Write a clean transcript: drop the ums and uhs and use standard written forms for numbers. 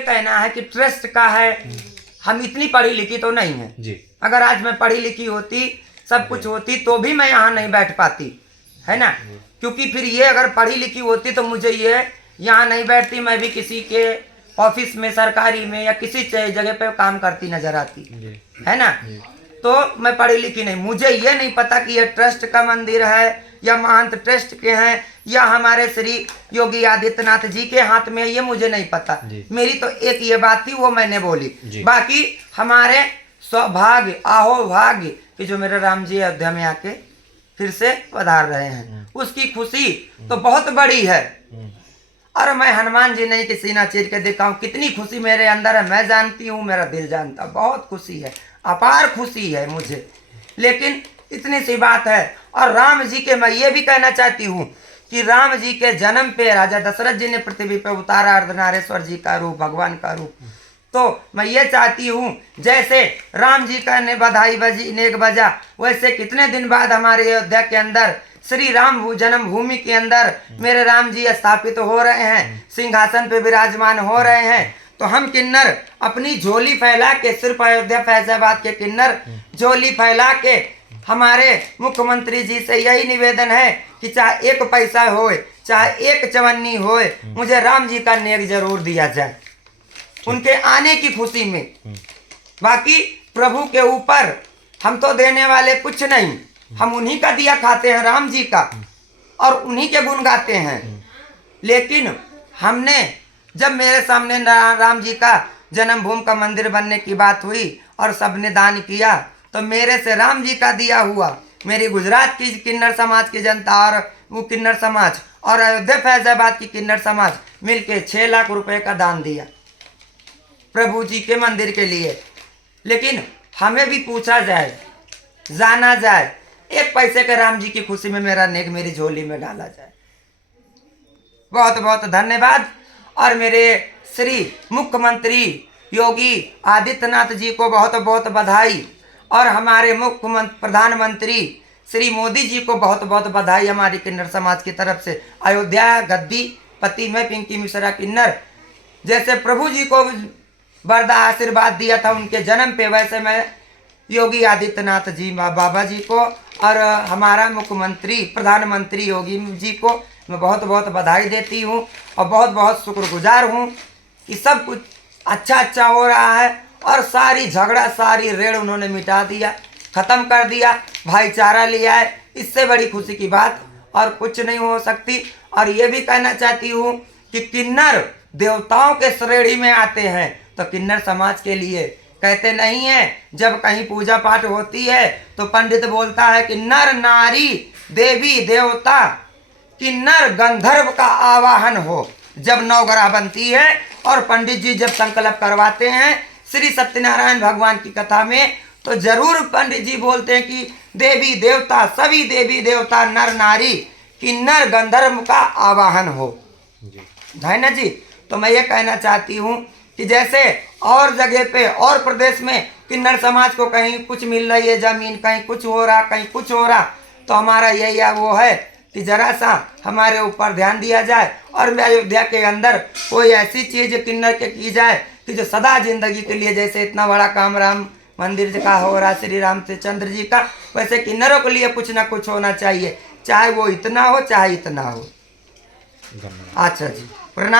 ये कहना है कि ट्रस्ट का है। हम इतनी पढ़ी लिखी तो नहीं है जी। अगर आज मैं पढ़ी लिखी होती, सब कुछ होती, तो भी मैं यहाँ नहीं बैठ पाती, है ना। क्योंकि फिर ये अगर पढ़ी लिखी होती तो मुझे ये यहाँ नहीं बैठती, मैं भी किसी के ऑफिस में, सरकारी में या किसी जगह पे काम करती नजर आती, है ना। तो मैं पढ़ी लिखी नहीं, मुझे ये नहीं पता कि ये ट्रस्ट का मंदिर है या महंत ट्रस्ट के हैं या हमारे श्री योगी आदित्यनाथ जी के हाथ में है, ये मुझे नहीं पता। मेरी तो एक ये बात थी, वो मैंने बोली। बाकी हमारे सौभाग्य आहोभाग्य कि जो मेरे राम जी अयोध्या में आके फिर से पधार रहे हैं, उसकी खुशी तो बहुत बड़ी है। और मैं हनुमान जी नहीं कि सीना चीर के दिखाऊं कितनी खुशी मेरे अंदर है, मैं जानती हूँ, मेरा दिल जानता, बहुत खुशी है, अपार खुशी है मुझे। लेकिन इतनी सी बात है। और राम जी के मैं ये भी कहना चाहती हूँ कि राम जी के जन्म पे राजा दशरथ जी ने पृथ्वी पे उतारा अर्धनारेश्वर जी का रूप, भगवान का रूप। तो मैं ये चाहती हूँ जैसे राम जी का ने बधाई बजी नेक बजा, वैसे कितने दिन बाद हमारे अयोध्या के अंदर श्री राम जन्मभूमि के अंदर मेरे राम जी स्थापित हो रहे हैं, सिंहासन पे विराजमान हो रहे हैं। तो हम किन्नर अपनी झोली फैला के, सिर्फ अयोध्या फैजाबाद के किन्नर झोली फैला के हमारे मुख्यमंत्री जी से यही निवेदन है कि चाहे एक पैसा होए, चाहे एक चवन्नी होए, मुझे राम जी का नेक जरूर दिया जाए उनके आने की खुशी में। बाकी प्रभु के ऊपर हम तो देने वाले कुछ नहीं, हम उन्हीं का दिया खाते हैं, राम जी का, और उन्हीं के गुण गाते हैं। लेकिन हमने जब मेरे सामने राम जी का जन्मभूमि का मंदिर बनने की बात हुई और सबने दान किया, तो मेरे से राम जी का दिया हुआ मेरी गुजरात की किन्नर समाज की जनता और वो किन्नर समाज और अयोध्या फैजाबाद की किन्नर समाज मिलके 6 लाख रुपए का दान दिया प्रभु जी के मंदिर के लिए। लेकिन हमें भी पूछा जाए, जाना जाए, एक पैसे के राम जी की खुशी में मेरा नेक मेरी झोली में डाला जाए। बहुत बहुत धन्यवाद। और मेरे श्री मुख्यमंत्री योगी आदित्यनाथ जी को बहुत बहुत बधाई, और हमारे प्रधानमंत्री श्री मोदी जी को बहुत बहुत बधाई हमारी किन्नर समाज की तरफ से। अयोध्या गद्दी पति में पिंकी मिश्रा किन्नर, जैसे प्रभु जी को बरदा आशीर्वाद दिया था उनके जन्म पे, वैसे मैं योगी आदित्यनाथ जी बाबा जी को और हमारा मुख्यमंत्री प्रधानमंत्री योगी जी को मैं बहुत बहुत बधाई देती हूँ और बहुत बहुत शुक्रगुजार हूँ कि सब कुछ अच्छा हो रहा है। और सारी झगड़ा, सारी रेड़ उन्होंने मिटा दिया, ख़त्म कर दिया, भाईचारा लिया है। इससे बड़ी खुशी की बात और कुछ नहीं हो सकती। और ये भी कहना चाहती हूँ कि किन्नर देवताओं के श्रेणी में आते हैं, तो किन्नर समाज के लिए कहते नहीं है, जब कहीं पूजा पाठ होती है तो पंडित बोलता है कि नर नारी देवी देवता किन्नर गंधर्व का आवाहन हो। जब नवग्रह बनती है और पंडित जी जब संकल्प करवाते हैं श्री सत्यनारायण भगवान की कथा में, तो जरूर पंडित जी बोलते हैं कि देवी देवता, सभी देवी देवता नर नारी किन्नर गंधर्व का आवाहन हो, है ना जी। तो मैं ये कहना चाहती हूँ कि जैसे और जगह पे और प्रदेश में किन्नर समाज को कहीं कुछ मिल रही है ज़मीन, कहीं कुछ हो रहा, कहीं कुछ हो रहा, तो हमारा यही वो है कि ज़रा सा हमारे ऊपर ध्यान दिया जाए और अयोध्या के अंदर कोई ऐसी चीज़ किन्नर के की जाए कि जो सदा जिंदगी के लिए, जैसे इतना बड़ा काम राम मंदिर का हो रहा श्री रामचंद्र जी का, वैसे किन्नरों के लिए कुछ ना कुछ होना चाहिए, चाहे वो इतना हो चाहे इतना हो। अच्छा जी।